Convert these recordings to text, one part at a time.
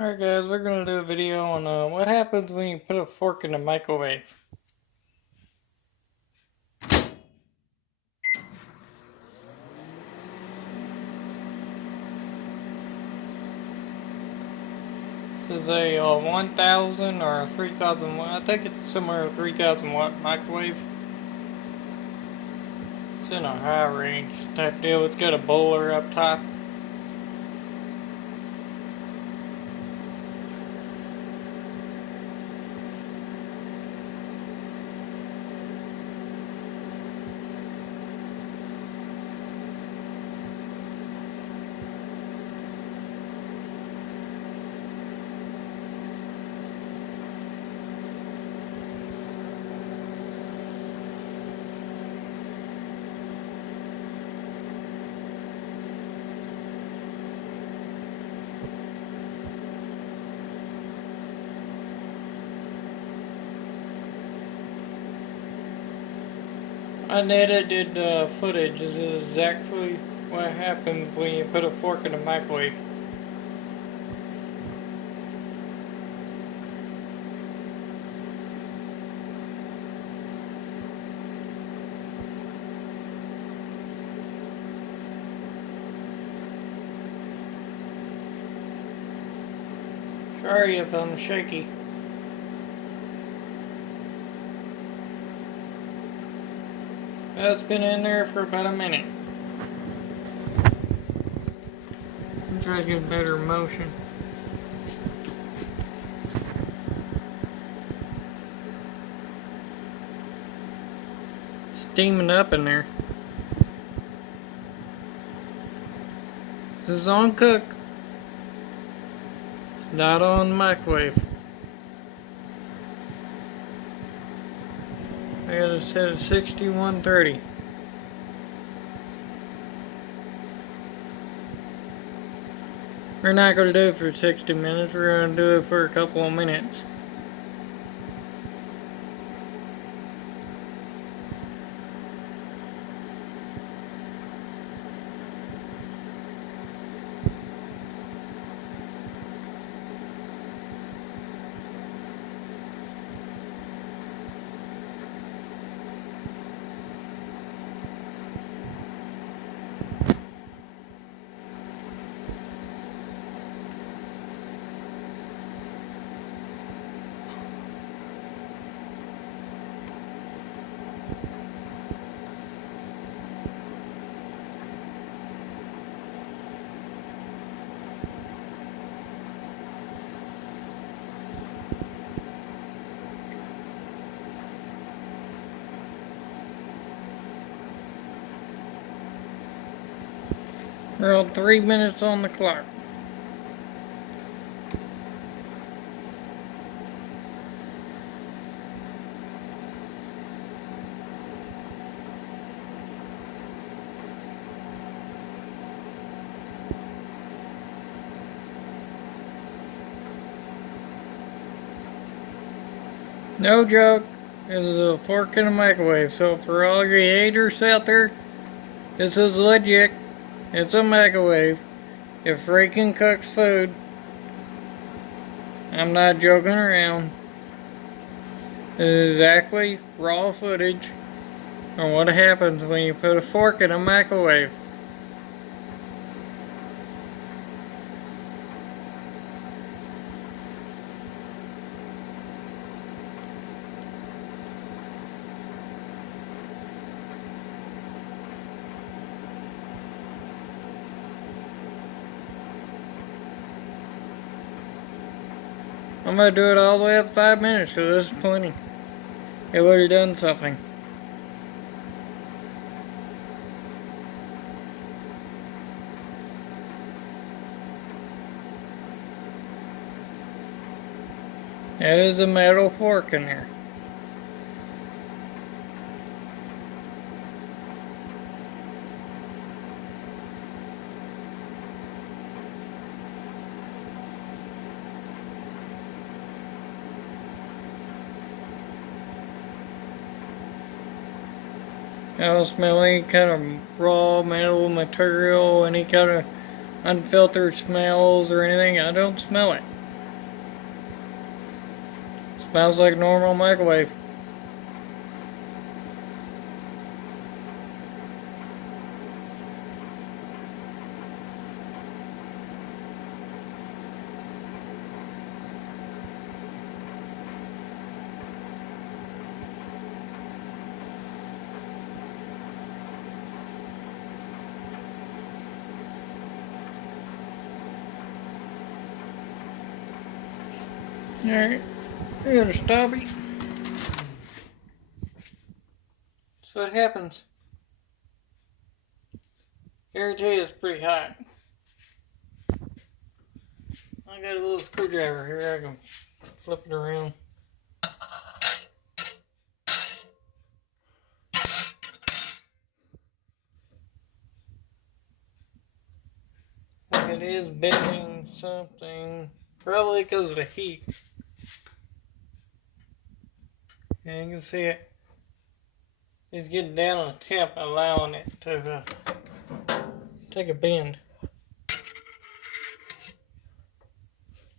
Alright guys, we're going to do a video on what happens when you put a fork in the microwave. This is a 1000 or a 3000 watt, I think it's somewhere 3000 watt microwave. It's in a high range type deal. It's got a boiler up top. I edited footage. This is exactly what happens when you put a fork in the microwave. Sorry if I'm shaky. It's been in there for about a minute. I'm trying to get better motion. Steaming up in there. This is on cook. It's not on microwave. I got it set at 6130. We're not going to do it for 60 minutes. We're going to do it for a couple of minutes. We're on 3 minutes on the clock. No joke, this is a fork in a microwave, so for all your haters out there, this is legit. It's a microwave. It freaking cooks food. I'm not joking around. This is exactly raw footage on what happens when you put a fork in a microwave. I'm going to do it all the way up 5 minutes because this is plenty. It would have done something. That is a metal fork in there. I don't smell any kind of raw metal material, any kind of unfiltered smells or anything. I don't smell it. Smells like a normal microwave. Alright, I gotta stop it. That's what happens. Guarantee it's pretty hot. I got a little screwdriver here, I can flip it around. It is bending something, probably because of the heat. And you can see it. It's getting down on the temp, allowing it to take a bend.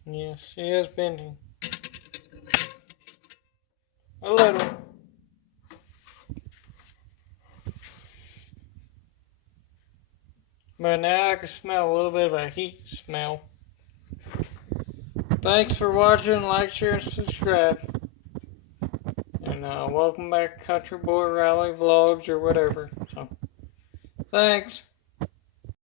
Yes, it is bending. A little. But now I can smell a little bit of a heat smell. Thanks for watching, like, share, and subscribe. And welcome back, Country Boy Riley Vlogs or whatever. So, thanks.